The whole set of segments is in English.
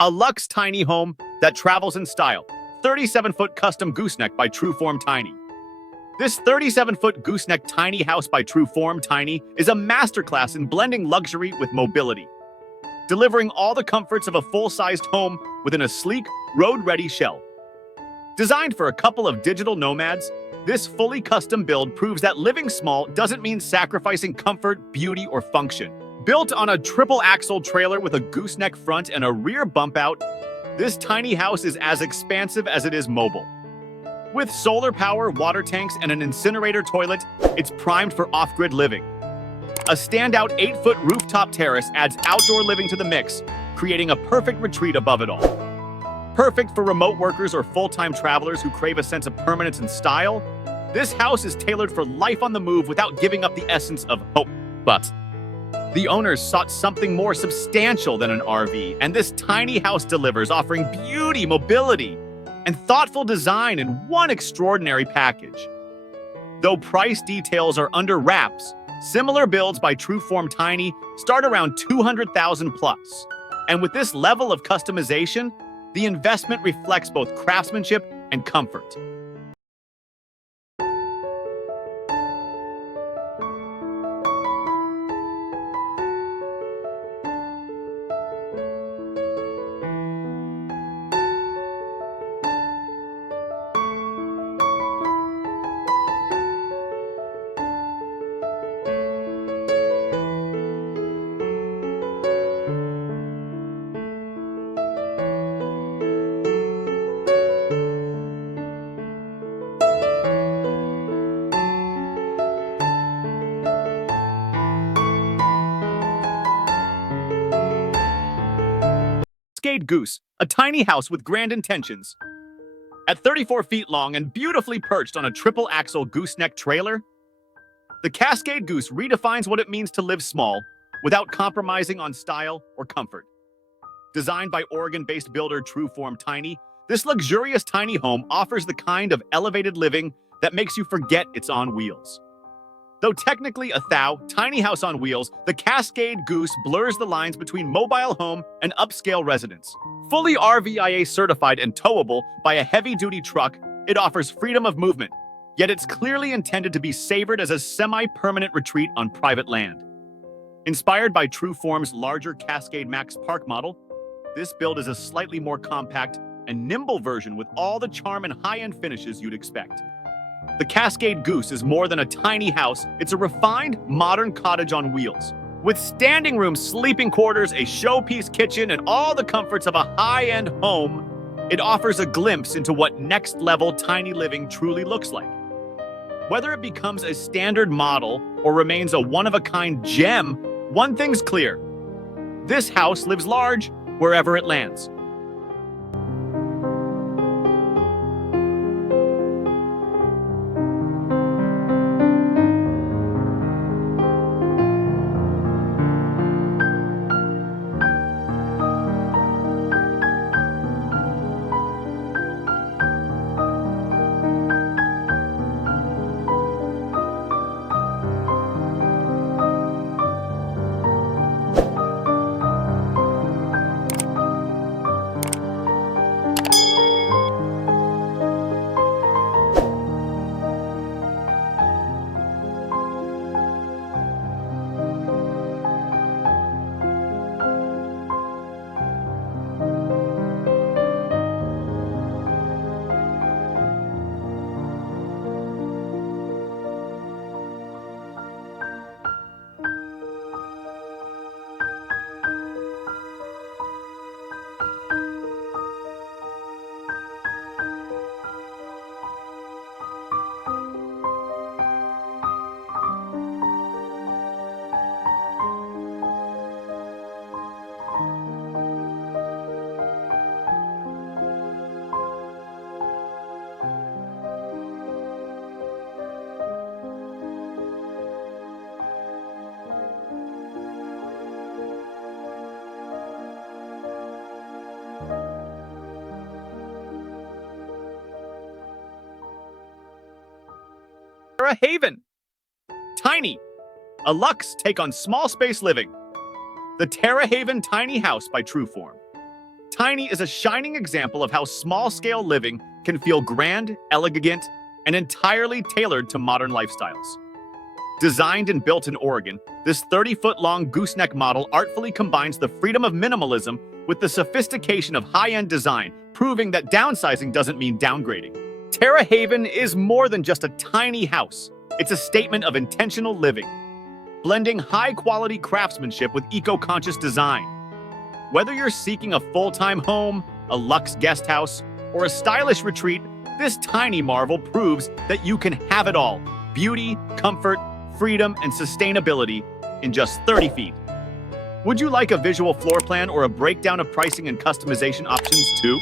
A luxe tiny home that travels in style. 37-foot custom Gooseneck by Tru Form Tiny. This 37-foot Gooseneck tiny house by Tru Form Tiny is a masterclass in blending luxury with mobility, delivering all the comforts of a full-sized home within a sleek, road-ready shell. Designed for a couple of digital nomads, this fully custom build proves that living small doesn't mean sacrificing comfort, beauty, or function. Built on a triple-axle trailer with a gooseneck front and a rear bump-out, this tiny house is as expansive as it is mobile. With solar power, water tanks, and an incinerator toilet, it's primed for off-grid living. A standout 8-foot rooftop terrace adds outdoor living to the mix, creating a perfect retreat above it all. Perfect for remote workers or full-time travelers who crave a sense of permanence and style, this house is tailored for life on the move without giving up the essence of hope. But the owners sought something more substantial than an RV, and this tiny house delivers, offering beauty, mobility, and thoughtful design in one extraordinary package. Though price details are under wraps, similar builds by Tru Form Tiny start around $200,000 plus. And with this level of customization, the investment reflects both craftsmanship and comfort. Cascade Goose, a tiny house with grand intentions. At 34 feet long and beautifully perched on a triple-axle gooseneck trailer, the Cascade Goose redefines what it means to live small without compromising on style or comfort. Designed by Oregon-based builder Tru Form Tiny, this luxurious tiny home offers the kind of elevated living that makes you forget it's on wheels. Though technically a tiny house on wheels, the Cascade Goose blurs the lines between mobile home and upscale residence. Fully RVIA certified and towable by a heavy-duty truck, it offers freedom of movement, yet it's clearly intended to be savored as a semi-permanent retreat on private land. Inspired by Tru Form's larger Cascade Max Park model, this build is a slightly more compact and nimble version with all the charm and high-end finishes you'd expect. The Cascade Goose is more than a tiny house, it's a refined, modern cottage on wheels. With standing rooms, sleeping quarters, a showpiece kitchen, and all the comforts of a high-end home, it offers a glimpse into what next-level tiny living truly looks like. Whether it becomes a standard model or remains a one-of-a-kind gem, one thing's clear. This house lives large wherever it lands. Tera Haven. Tiny, a luxe take on small space living. The Tera Haven Tiny House by Tru Form. Tiny is a shining example of how small-scale living can feel grand, elegant, and entirely tailored to modern lifestyles. Designed and built in Oregon, this 30-foot-long gooseneck model artfully combines the freedom of minimalism with the sophistication of high-end design, proving that downsizing doesn't mean downgrading. Tera Haven is more than just a tiny house. It's a statement of intentional living, blending high-quality craftsmanship with eco-conscious design. Whether you're seeking a full-time home, a luxe guest house, or a stylish retreat, this tiny marvel proves that you can have it all: beauty, comfort, freedom, and sustainability in just 30 feet. Would you like a visual floor plan or a breakdown of pricing and customization options too?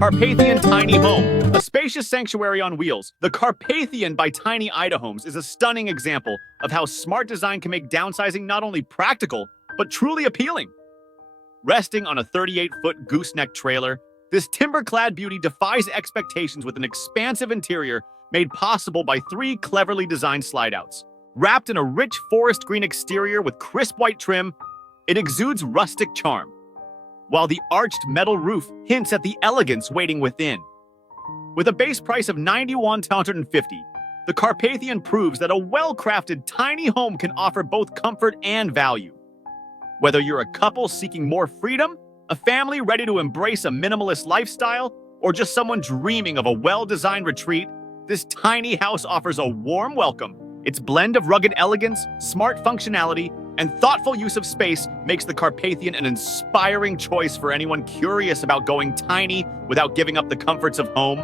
Carpathian Tiny Home, a spacious sanctuary on wheels. The Carpathian by Tiny Homes is a stunning example of how smart design can make downsizing not only practical, but truly appealing. Resting on a 38-foot gooseneck trailer, this timber-clad beauty defies expectations with an expansive interior made possible by 3 cleverly designed slide-outs. Wrapped in a rich forest green exterior with crisp white trim, it exudes rustic charm, while the arched metal roof hints at the elegance waiting within. With a base price of $91,250, the Carpathian proves that a well-crafted tiny home can offer both comfort and value. Whether you're a couple seeking more freedom, a family ready to embrace a minimalist lifestyle, or just someone dreaming of a well-designed retreat, this tiny house offers a warm welcome. Its blend of rugged elegance, smart functionality, and thoughtful use of space makes the Carpathian an inspiring choice for anyone curious about going tiny without giving up the comforts of home.